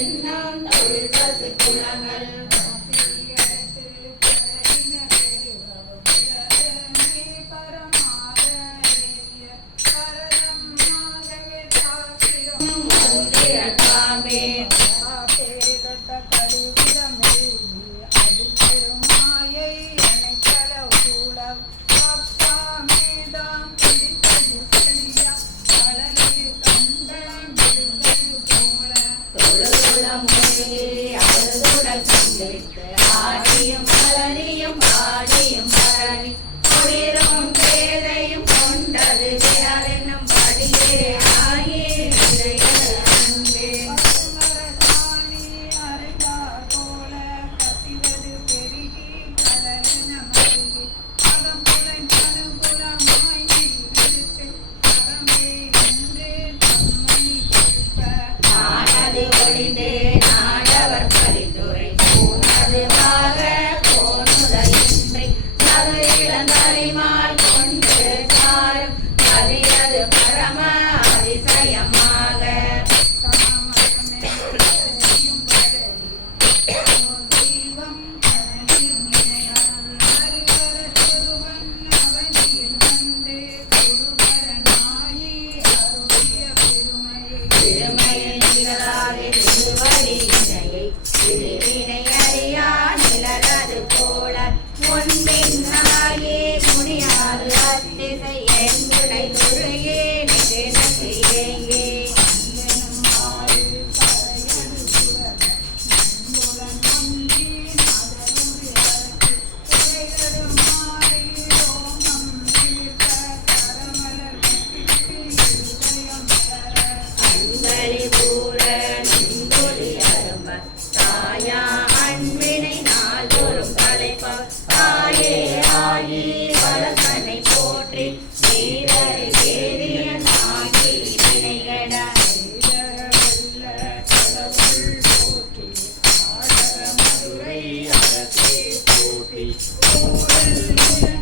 எண்ணாம் தொழில் பசு குணங்கள் Amen. ஆடியும் பழனியும் பாடியும் பழனி Oh,